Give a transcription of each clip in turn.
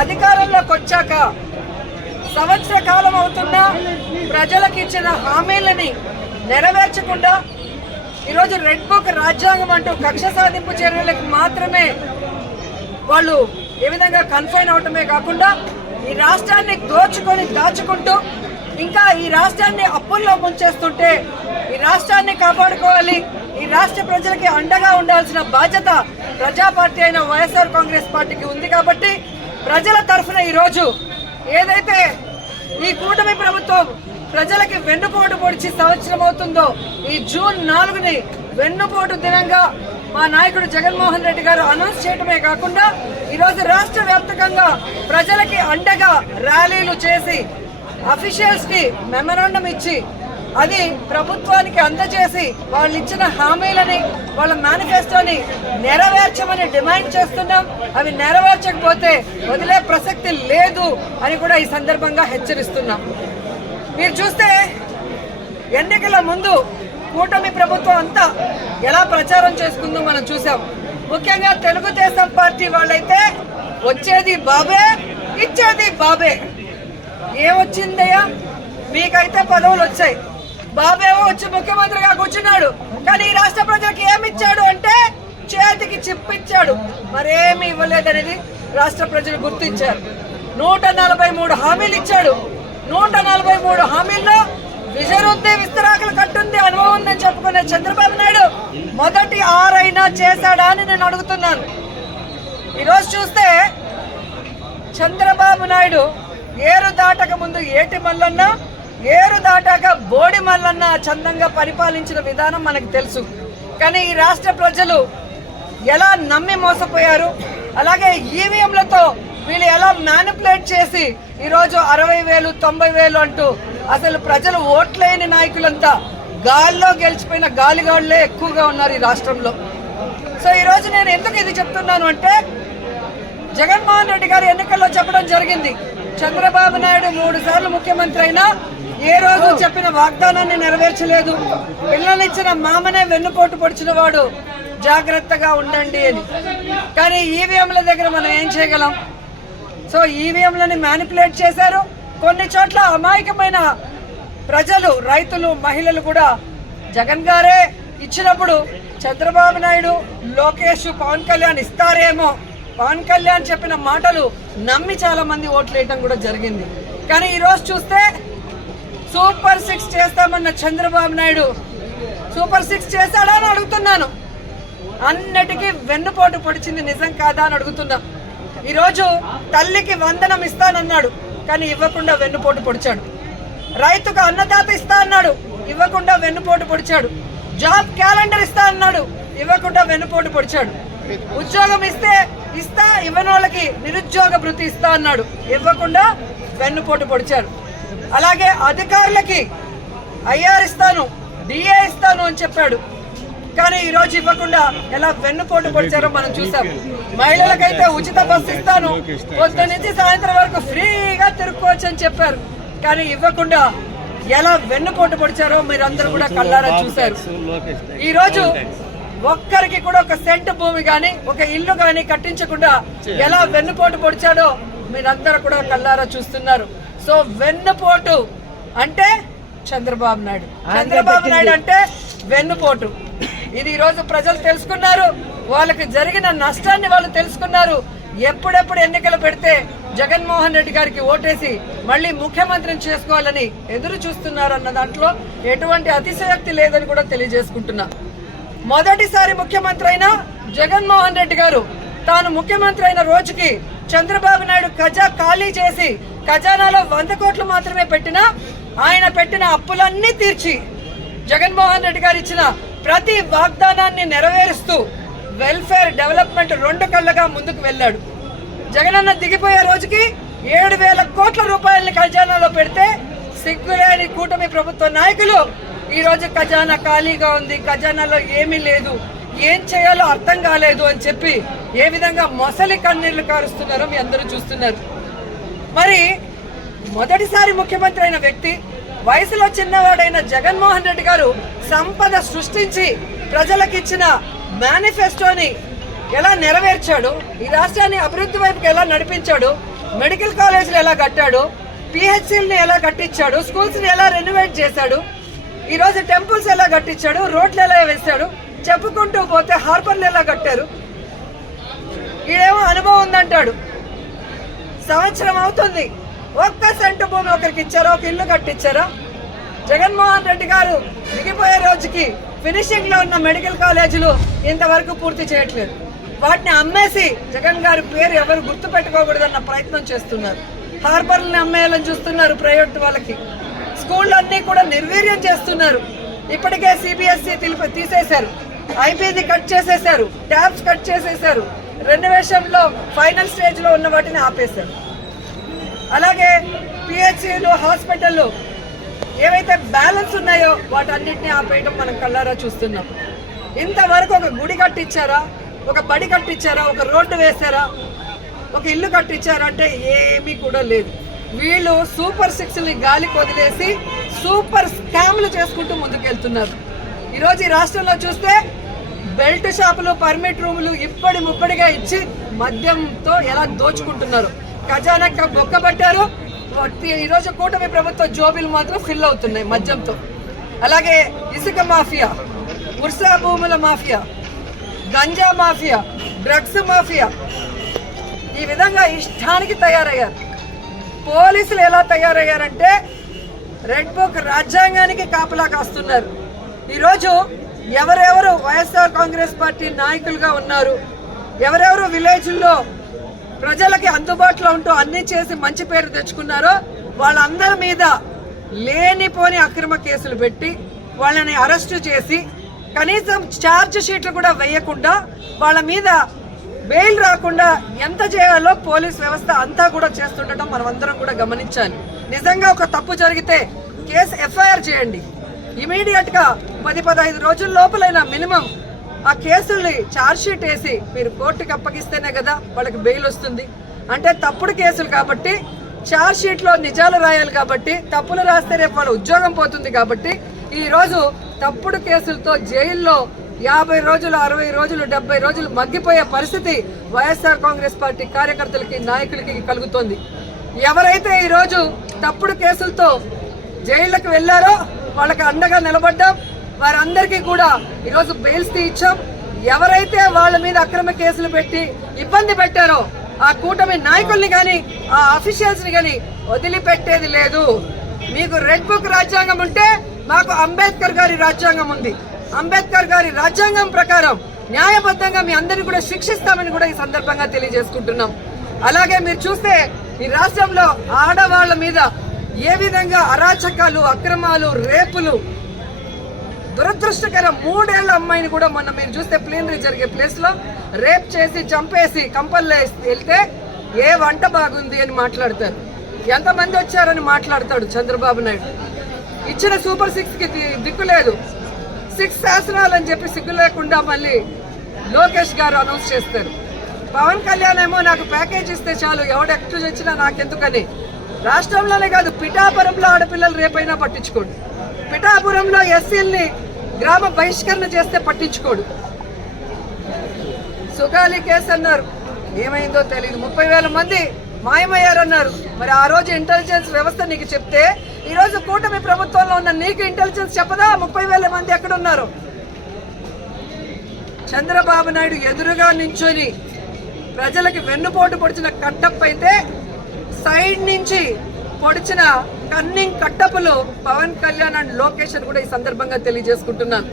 అధికారంలోకి వచ్చాక సంవత్సర కాలం అవుతున్నా ప్రజలకు ఇచ్చిన హామీలని నెరవేర్చకుండా ఈరోజు రెడ్ బుక్ రాజ్యాంగం అంటూ కక్ష సాధింపు చర్యలకు మాత్రమే వాళ్ళు ఏ విధంగా కన్ఫైన్ అవటమే కాకుండా ఈ రాష్ట్రాన్ని దాచుకుంటూ ఇంకా ఈ రాష్ట్రాన్ని అప్పుల్లో ముంచేస్తుంటే ఈ రాష్ట్రాన్ని కాపాడుకోవాలి, ఈ రాష్ట్ర ప్రజలకి అండగా ఉండాల్సిన బాధ్యత ప్రజా పార్టీ అయిన వైఎస్ఆర్ కాంగ్రెస్ పార్టీకి ఉంది. కాబట్టి ప్రజల తరఫున ఈరోజు ఏదైతే ఈ కూటమి ప్రభుత్వం ప్రజలకి వెన్నుపోటు పొడిచి సంవత్సరం అవుతుందో ఈ జూన్ 4ని వెన్నుపోటు దినంగా మా నాయకుడు జగన్మోహన్ రెడ్డి గారు అనౌన్స్ చేయడమే కాకుండా ఈరోజు రాష్ట్ర వ్యాప్తంగా ప్రజలకి అండగా ర్యాలీలు చేసి అఫీషియల్స్ కి మెమరాండం ఇచ్చి అది ప్రభుత్వానికి అందజేసి వాళ్ళు ఇచ్చిన హామీలని వాళ్ళ మేనిఫెస్టోని నెరవేర్చమని డిమాండ్ చేస్తున్నాం. అవి నెరవేర్చకపోతే వదిలే ప్రసక్తి లేదు అని కూడా ఈ సందర్భంగా హెచ్చరిస్తున్నాం. మీరు చూస్తే ఎన్నికల ముందు కూటమి ప్రభుత్వం అంతా ఎలా ప్రచారం చేసుకుందో మనం చూసాం. ముఖ్యంగా తెలుగుదేశం పార్టీ వాళ్ళైతే వచ్చేది బాబే ఇచ్చేది బాబే. ఏమొచ్చిందయ్యా, మీకైతే పదవులు వచ్చాయి, బాబేమో వచ్చి ముఖ్యమంత్రిగా కూర్చున్నాడు, కానీ ఈ రాష్ట్ర ప్రజలకు ఏమిచ్చాడు అంటే చేతికి చిప్పిచ్చాడు, మరేమి ఇవ్వలేదనేది రాష్ట్ర ప్రజలు గుర్తించారు. 143 హామీలు ఇచ్చాడు. 143 హామీల్లో విజరుద్ది విస్తరాకులు కట్టుంది అనుభవం ఉందని చెప్పుకునే చంద్రబాబు నాయుడు మొదటి 6 అయినా చేశాడా అని నేను అడుగుతున్నాను. ఈరోజు చూస్తే చంద్రబాబు నాయుడు ఏరు దాటక ముందు ఏటి మల్లన్న, ఏరు దాటాక బోడి మల్లన్న చందంగా పరిపాలించిన విధానం మనకు తెలుసు. కానీ ఈ రాష్ట్ర ప్రజలు ఎలా నమ్మి మోసపోయారు, అలాగే ఈవీఎంలతో వీళ్ళు ఎలా మ్యానిపులేట్ చేసి ఈరోజు 60,000 90,000 అంటూ అసలు ప్రజలు ఓట్లేని నాయకులంతా గాల్లో గెలిచిపోయిన గాలిగాళ్లే ఎక్కువగా ఉన్నారు ఈ రాష్ట్రంలో. సో ఈరోజు నేను ఎందుకు ఇది చెప్తున్నాను అంటే జగన్మోహన్ రెడ్డి గారు ఎన్నికల్లో చెప్పడం జరిగింది, చంద్రబాబు నాయుడు 3 సార్లు ముఖ్యమంత్రి అయినా ఏ రోజు చెప్పిన వాగ్దానాన్ని నెరవేర్చలేదు, పిల్లలిచ్చిన మామనే వెన్నుపోటు పొడిచిన వాడు, జాగ్రత్తగా ఉండండి అని. కానీ ఈవీఎంల దగ్గర మనం ఏం చేయగలం? సో ఈవీఎంలని మ్యానిపులేట్ చేశారు. కొన్ని చోట్ల అమాయకమైన ప్రజలు, రైతులు, మహిళలు కూడా జగన్ గారే ఇచ్చినప్పుడు చంద్రబాబు నాయుడు, లోకేష్, పవన్ కళ్యాణ్ ఇస్తారేమో, పవన్ కళ్యాణ్ చెప్పిన మాటలు నమ్మి చాలా మంది ఓట్లు వేయడం కూడా జరిగింది. కానీ ఈరోజు చూస్తే సూపర్ 6 చేస్తామన్న చంద్రబాబు నాయుడు సూపర్ 6 చేశాడా అని అడుగుతున్నాను. అన్నిటికీ వెన్నుపోటు పొడిచింది నిజం కాదా అని అడుగుతున్నాం. ఈరోజు తల్లికి వందనం ఇస్తానన్నాడు, కానీ ఇవ్వకుండా వెన్నుపోటు పొడిచాడు. రైతుకు అన్నదాత ఇస్తా అన్నాడు, ఇవ్వకుండా వెన్నుపోటు పొడిచాడు. జాబ్ క్యాలెండర్ ఇస్తా అన్నాడు, ఇవ్వకుండా వెన్నుపోటు పొడిచాడు. ఉద్యోగం ఇస్తా ఇవ్వని వాళ్ళకి నిరుద్యోగ భృతి ఇస్తా అన్నాడు, ఇవ్వకుండా వెన్నుపోటు పొడిచారు. అలాగే అధికారులకి ఐఆర్ ఇస్తాను, డిఏ ఇస్తాను అని చెప్పాడు, కానీ ఈ రోజు ఇవ్వకుండా ఎలా వెన్నుపోటు పొడిచారో మనం చూసాం. మహిళలకైతే ఉచిత బస్సు ఇస్తాను, పొద్దు నుంచి సాయంత్రం వరకు ఫ్రీగా తిరుక్కోవచ్చు అని చెప్పారు, కానీ ఇవ్వకుండా ఎలా వెన్నుపోటు పొడిచారో మీరందరూ కూడా కళ్ళారా చూశారు. ఈ రోజు ఒక్కరికి కూడా ఒక సెంటు భూమి గాని ఒక ఇల్లు గాని కట్టించకుండా ఎలా వెన్నుపోటు పొడిచాడో మీరందరూ కూడా కళ్ళారా చూస్తున్నారు. సో వెన్నుపోటు అంటే చంద్రబాబు నాయుడు, చంద్రబాబు నాయుడు అంటే వెన్నుపోటు. ఇది ఈ రోజు ప్రజలు తెలుసుకున్నారు, వాళ్ళకి జరిగిన నష్టాన్ని వాళ్ళు తెలుసుకున్నారు. ఎప్పుడెప్పుడు ఎన్నికలు పెడితే జగన్మోహన్ రెడ్డి గారికి ఓటేసి మళ్ళీ ముఖ్యమంత్రిని చేసుకోవాలని ఎదురు చూస్తున్నారు అన్న దాంట్లో ఎటువంటి అతిశయోక్తి లేదని కూడా తెలియజేసుకుంటున్నా. మొదటిసారి ముఖ్యమంత్రి అయిన జగన్మోహన్ రెడ్డి గారు తాను ముఖ్యమంత్రి అయిన రోజుకి చంద్రబాబు నాయుడు ఖాళీ చేసి ఖజానాలో 100 కోట్లు మాత్రమే పెట్టినా ఆయన పెట్టిన అప్పులన్నీ తీర్చి జగన్మోహన్ రెడ్డి గారు ఇచ్చిన ప్రతి వాగ్దానాన్ని నెరవేరుస్తూ వెల్ఫేర్ డెవలప్మెంట్ 2 కళ్ళగా ముందుకు వెళ్ళాడు. జగనన్న దిగిపోయే రోజుకి 7,000 కోట్ల రూపాయలని ఖజానాలో పెడితే సిగ్గులేని కూటమి ప్రభుత్వ నాయకులు ఈ రోజు ఖజానా ఖాళీగా ఉంది, ఖజానాలో ఏమీ లేదు, ఏం చేయాలో అర్థం కాలేదు అని చెప్పి ఏ విధంగా మొసలి కన్నీళ్లు కారుస్తున్నారో మీ అందరూ చూస్తున్నారు. మరి మొదటిసారి ముఖ్యమంత్రి అయిన వ్యక్తి, వయసులో చిన్నవాడైన జగన్మోహన్ రెడ్డి గారు సంపద సృష్టించి ప్రజలకిచ్చిన మేనిఫెస్టోని ఎలా నెరవేర్చాడు, ఈ రాష్ట్రాన్ని అభివృద్ధి వైపుకి ఎలా నడిపించాడు, మెడికల్ కాలేజీలు ఎలా కట్టాడు, పిహెచ్సిల్ని ఎలా కట్టించాడు, స్కూల్స్ని ఎలా రెనోవేట్ చేశాడు, ఈరోజు టెంపుల్స్ ఎలా కట్టించాడు, రోడ్లు ఎలా వేశాడు, చెప్పుకుంటూ పోతే హార్బర్లు ఎలా కట్టారు. ఈడేమో అనుభవం ఉందంటాడు. సంవత్సరం అవుతుంది, ఒక్క సెంటు భూమి ఒకరికి ఇచ్చారా, ఒక ఇల్లు కట్టించారా? జగన్మోహన్ రెడ్డి గారు దిగిపోయే రోజుకి ఫినిషింగ్ లో ఉన్న మెడికల్ కాలేజీలు ఇంతవరకు పూర్తి చేయట్లేదు. వాటిని అమ్మేసి జగన్ గారి పేరు ఎవరు గుర్తు పెట్టుకోకూడదన్న ప్రయత్నం చేస్తున్నారు. హార్బర్లని అమ్మేయాలని చూస్తున్నారు ప్రైవేట్ వాళ్ళకి. స్కూళ్ళన్నీ కూడా నిర్వీర్యం చేస్తున్నారు. ఇప్పటికే సిబిఎస్ఈ తీసేశారు, ఐపీసీ కట్ చేసేశారు, ట్యాబ్స్ కట్ చేసేశారు, రెనోవేషన్ లో ఫైనల్ స్టేజ్ లో ఉన్న వాటిని ఆపేశారు. అలాగే పిహెచ్సిలు, హాస్పిటల్లో ఏవైతే బ్యాలెన్స్ ఉన్నాయో వాటన్నిటిని ఆపేయడం మనం కళ్ళారా చూస్తున్నాం. ఇంతవరకు ఒక గుడి కట్టించారా, ఒక బడి కట్టించారా, ఒక రోడ్డు వేశారా, ఒక ఇల్లు కట్టించారా అంటే ఏమీ కూడా లేదు. వీళ్ళు సూపర్ 6ని గాలికి వదిలేసి సూపర్ స్కామ్లు చేసుకుంటూ ముందుకెళ్తున్నారు. ఈరోజు ఈ రాష్ట్రంలో చూస్తే బెల్ట్ షాపులు, పర్మిట్ రూములు ఇప్పటి ముప్పడిగా ఇచ్చి మద్యంతో ఎలా దోచుకుంటున్నారు. ఖజానా బొక్కబట్టారు. ఈరోజు కూటమి ప్రభుత్వ జోబీలు మాత్రం ఫిల్ అవుతున్నాయి మద్యంతో. అలాగే ఇసుక మాఫియా, ఉర్సా భూముల mafia, ganja mafia, drugs mafia, ఈ విధంగా ఇష్టానికి తయారయ్యారు. పోలీసులు ఎలా తయారయ్యారంటే రెడ్ బుక్ రాజ్యాంగానికి కాపలా కాస్తున్నారు. ఈరోజు ఎవరెవరు వైఎస్ఆర్ కాంగ్రెస్ పార్టీ నాయకులుగా ఉన్నారు, ఎవరెవరు విలేజ్ల్లో ప్రజలకి అందుబాటులో ఉంటూ అన్ని చేసి మంచి పేరు తెచ్చుకున్నారో వాళ్ళందరి మీద లేనిపోని అక్రమ కేసులు పెట్టి వాళ్ళని అరెస్టు చేసి కనీసం ఛార్జ్ షీట్లు కూడా వేయకుండా వాళ్ళ మీద బెయిల్ రాకుండా ఎంత చేయాలో పోలీస్ వ్యవస్థ అంతా కూడా చేస్తుండటం మనం అందరం కూడా గమనించాలి. నిజంగా ఒక తప్పు జరిగితే కేసు ఎఫ్ఐఆర్ చేయండి. ఇమీడియట్ గా 10-15 రోజుల లోపలైనా మినిమం ఆ కేసుల్ని ఛార్జ్ షీట్ వేసి మీరు కోర్టుకి అప్పగిస్తేనే కదా వాళ్ళకి బెయిల్ వస్తుంది. అంటే తప్పుడు కేసులు కాబట్టి ఛార్జ్ షీట్ లో నిజాలు రాయాలి కాబట్టి, తప్పులు రాస్తే రేపు వాళ్ళ ఉద్యోగం పోతుంది కాబట్టి ఈ రోజు తప్పుడు కేసులతో జైల్లో 50 రోజులు, 60 రోజులు, 70 రోజులు మగ్గిపోయే పరిస్థితి వైఎస్ఆర్ కాంగ్రెస్ పార్టీ కార్యకర్తలకి, నాయకులకి కలుగుతోంది. ఎవరైతే ఈరోజు తప్పుడు కేసులతో జైళ్ళకి వెళ్లారో వాళ్ళకి అండగా నిలబడ్డాం. వారందరికీ కూడా ఈరోజు బెయిల్స్ ఇచ్చాం. ఎవరైతే వాళ్ళ మీద అక్రమ కేసులు పెట్టి ఇబ్బంది పెట్టారో ఆ కూటమి నాయకుల్ని కానీ, ఆ అఫీషియల్స్ ని కానీ వదిలిపెట్టేది లేదు. మీకు రెడ్ బుక్ రాజ్యాంగం ఉంటే మాకు అంబేద్కర్ గారి రాజ్యాంగం ఉంది. అంబేద్కర్ గారి రాజ్యాంగం ప్రకారం న్యాయబద్ధంగా మీ అందరినీ కూడా శిక్షిస్తామని కూడా ఈ సందర్భంగా తెలియజేసుకుంటున్నాం. అలాగే మీరు చూస్తే ఈ రాష్ట్రంలో ఆడవాళ్ల మీద ఏ విధంగా అరాచకాలు, అక్రమాలు, రేపులు, దురదృష్టకరం 3 ఏళ్ల అమ్మాయిని కూడా మొన్న మీరు చూస్తే ప్లీనరీ జరిగే ప్లేస్ లో రేప్ చేసి చంపేసి కంపల్లో వెళ్తే ఏ వంట బాగుంది అని మాట్లాడతారు, ఎంతమంది వచ్చారని మాట్లాడతాడు చంద్రబాబు నాయుడు. ఇచ్చిన సూపర్ 6కి దిక్కు లేదు. 6 శాసనాలు అని చెప్పి సిగ్గు లేకుండా మళ్ళీ లోకేష్ గారు అనౌన్స్ చేస్తారు. పవన్ కళ్యాణ్ ఏమో నాకు ప్యాకేజ్ ఇస్తే చాలు, ఎవడు ఎక్కడ వచ్చినా నాకెందుకని. రాష్ట్రంలోనే కాదు, పిఠాపురంలో ఆడపిల్లలు రేపైనా పట్టించుకోడు. పిఠాపురంలో ఎస్సీల్ని గ్రామ బహిష్కరణ చేస్తే పట్టించుకోడు. సుగాలి కేసు అన్నారు, ఏమైందో తెలియదు. 30,000 మంది మాయమయ్యారన్నారు. మరి ఆ రోజు ఇంటెలిజెన్స్ వ్యవస్థ నీకు చెప్తే ఈ రోజు కూటమి ప్రభుత్వంలో ఉన్న నీకు ఇంటెలిజెన్స్ చెప్పదా 30,000 మంది ఎక్కడున్నారు? చంద్రబాబు నాయుడు ఎదురుగా నించొని ప్రజలకి వెన్నుపోటు పొడిచిన కట్టప్ప అయితే సైడ్ నుంచి పొడిచిన కన్నింగ్ కట్టపులు పవన్ కళ్యాణ్ అండ్ లోకేష్ అని కూడా ఈ సందర్భంగా తెలియజేసుకుంటున్నాను.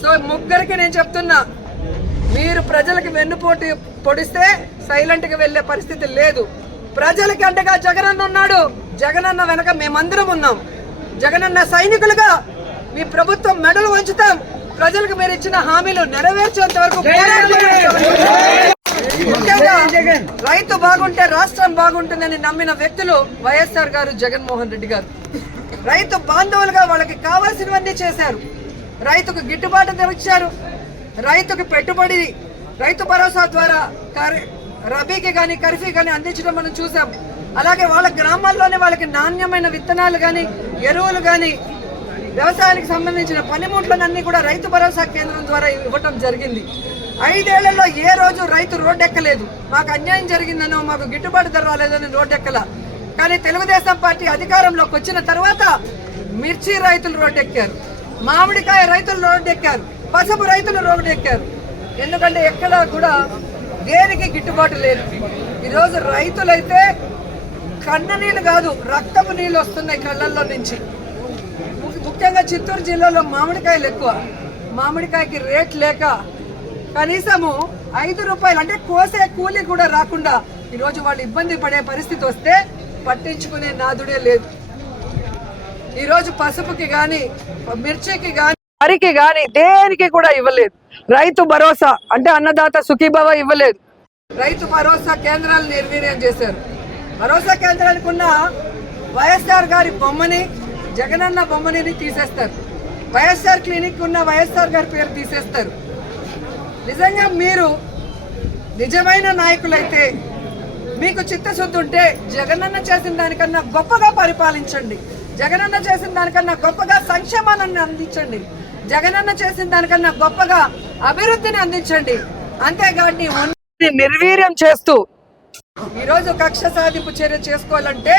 సో ముగ్గురికి నేను చెప్తున్నా, మీరు ప్రజలకి వెన్నుపోటు పొడిస్తే సైలెంట్ గా వెళ్లే పరిస్థితి లేదు. ప్రజలకి అంటగా జగనన్న ఉన్నాడు, జగనన్న వెనక మేమందరం ఉన్నాం. జగనన్న సైనికులుగా మీ ప్రభుత్వం మెడలు వంచుతాం. ప్రజలకు మీరు ఇచ్చిన హామీలు నెరవేర్చేంత వరకు రైతు బాగుంటే రాష్ట్రం బాగుంటుందని నమ్మిన వ్యక్తులు వైఎస్ఆర్ గారు, జగన్మోహన్ రెడ్డి గారు. రైతు బాంధవులుగా వాళ్ళకి కావాల్సినవన్నీ చేశారు. రైతుకు గిట్టుబాటు ఇచ్చారు. రైతుకు పెట్టుబడి రైతు భరోసా ద్వారా రబీకి కానీ ఖరీఫ్కి కానీ అందించడం మనం చూసాం. అలాగే వాళ్ళ గ్రామాల్లోనే వాళ్ళకి నాణ్యమైన విత్తనాలు కానీ, ఎరువులు కానీ, వ్యవసాయానికి సంబంధించిన పనిముట్లనన్నీ కూడా రైతు భరోసా కేంద్రం ద్వారా ఇవ్వటం జరిగింది. 5 ఏళ్లలో ఏ రోజు రైతు రోడ్డెక్కలేదు. మాకు అన్యాయం జరిగిందనో మాకు గిట్టుబాటు ధర రాలేదని రోడ్డెక్కల. కానీ తెలుగుదేశం పార్టీ అధికారంలోకి వచ్చిన తర్వాత మిర్చి రైతులు రోడ్డెక్కారు, మామిడికాయ రైతులు రోడ్డెక్కారు, పసుపు రైతులు రోడ్డెక్కారు. ఎందుకంటే ఎక్కడా కూడా దేనికి గిట్టుబాటు లేదు. ఈరోజు రైతులైతే కన్న నీళ్ళు కాదు రక్తపు నీళ్ళు వస్తున్నాయి కళ్ళల్లో నుంచి. ముఖ్యంగా చిత్తూరు జిల్లాలో మామిడికాయలు ఎక్కువ. మామిడికాయకి రేట్ లేక కనీసము 5 రూపాయలు అంటే కోసే కూలి కూడా రాకుండా ఈరోజు వాళ్ళు ఇబ్బంది పడే పరిస్థితి వస్తే పట్టించుకునే నాదుడే లేదు. ఈరోజు పసుపుకి గాని మిర్చికి గాని వరికి గాని దేనికి కూడా ఇవ్వలేదు. రైతు భరోసా అంటే అన్నదాత సుఖీభవ ఇవ్వలేదు. రైతు భరోసా కేంద్రాలు నిర్వీర్యం చేశారు. భరోసా కేంద్రానికి ఉన్న వైఎస్ఆర్ గారి బొమ్మని జగనన్న బొమ్మని తీసేస్తారు. వైఎస్ఆర్ క్లినిక్ ఉన్న వైఎస్ఆర్ గారి పేరు తీసేస్తారు. నిజంగా మీరు నిజమైన నాయకులైతే మీకు చిత్తశుద్ధి ఉంటే జగనన్న చేసిన దానికన్నా గొప్పగా పరిపాలించండి. జగనన్న చేసిన దానికన్నా గొప్పగా సంక్షేమాన్ని అందించండి. జగనన్న చేసిన దానికన్నా గొప్పగా అభివృద్ధిని అందించండి. అంతేగాని నిర్వీర్యం చేస్తూ ఈరోజు కక్ష సాధింపు చర్య చేసుకోవాలంటే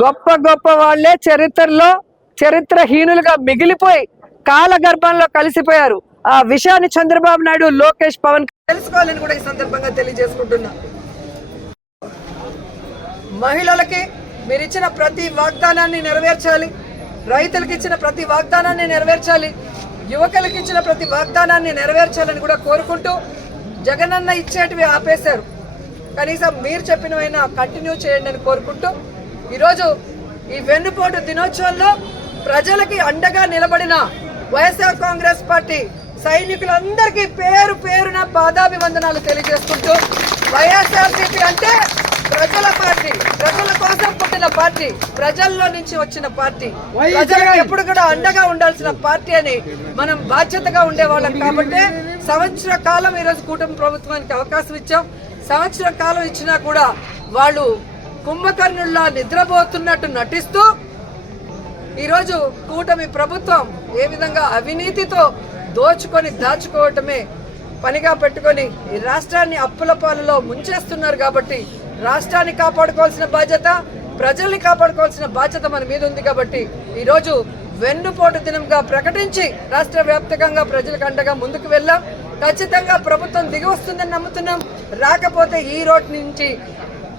గొప్ప గొప్ప వాళ్లే చరిత్రలో చరిత్రహీనులుగా మిగిలిపోయి కాలగర్భంలో కలిసిపోయారు. ఆ విషయాన్ని చంద్రబాబు నాయుడు, లోకేష్, పవన్ తెలుసుకోవాలని కూడా ఈ సందర్భంగా తెలియజేసుకుంటున్నా. మహిళలకి మీరు ఇచ్చిన ప్రతి వాగ్దానాన్ని నెరవేర్చాలి. రైతులకు ఇచ్చిన ప్రతి వాగ్దానాన్ని నెరవేర్చాలి. యువకులకు ఇచ్చిన ప్రతి వాగ్దానాన్ని నెరవేర్చాలని కూడా కోరుకుంటూ జగనన్న ఇచ్చేటివి ఆపేశారు. కనీసం మీరు చెప్పినవైనా కంటిన్యూ చేయండి అని కోరుకుంటూ ఈరోజు ఈ వెన్నుపోటు దినోత్సవంలో ప్రజలకి అండగా నిలబడిన వైఎస్ఆర్ కాంగ్రెస్ పార్టీ సైనికులందరికీ పేరు పేరున పాదాభివందనాలు తెలియజేసుకుంటూ వైఎస్ఆర్సీపీ అంటే ప్రజల పార్టీ, ప్రజల కోసం పుట్టిన పార్టీ, ప్రజల్లో నుంచి వచ్చిన పార్టీ, ప్రజలకు ఎప్పుడు కూడా అండగా ఉండాల్సిన పార్టీ అని మనం బాధ్యతగా ఉండేవాళ్ళం. కాబట్టి సంవత్సర కాలం ఈరోజు కూటమి ప్రభుత్వానికి అవకాశం ఇచ్చాం. సంవత్సర కాలం ఇచ్చినా కూడా వాళ్ళు కుంభకర్ణుల్లా నిద్రపోతున్నట్టు నటిస్తూ ఈరోజు కూటమి ప్రభుత్వం ఏ విధంగా అవినీతితో దోచుకొని దాచుకోవటమే పనిగా పెట్టుకొని ఈ రాష్ట్రాన్ని అప్పుల పాలలో ముంచేస్తున్నారు. కాబట్టి రాష్ట్రాన్ని కాపాడుకోవాల్సిన బాధ్యత, ప్రజల్ని కాపాడుకోవాల్సిన బాధ్యత మన మీద ఉంది. కాబట్టి ఈరోజు వెన్నుపోటు దినంగా ప్రకటించి రాష్ట్ర వ్యాప్తంగా ప్రజలకు అండగా ముందుకు వెళ్ళాం. ఖచ్చితంగా ప్రభుత్వం దిగి వస్తుందని నమ్ముతున్నాం. రాకపోతే ఈ రోడ్ నుంచి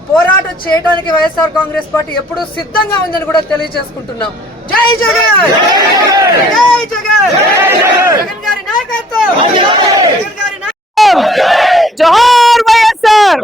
పోరాటం చేయడానికి వైఎస్ఆర్ కాంగ్రెస్ పార్టీ ఎప్పుడూ సిద్ధంగా ఉందని కూడా తెలియజేసుకుంటున్నాం. జై జగన్, జై జగన్, జగన్ గారి నాయకత్వం, జగన్ గారి నాయకత్వం, జోహార్ వైఎస్ఆర్.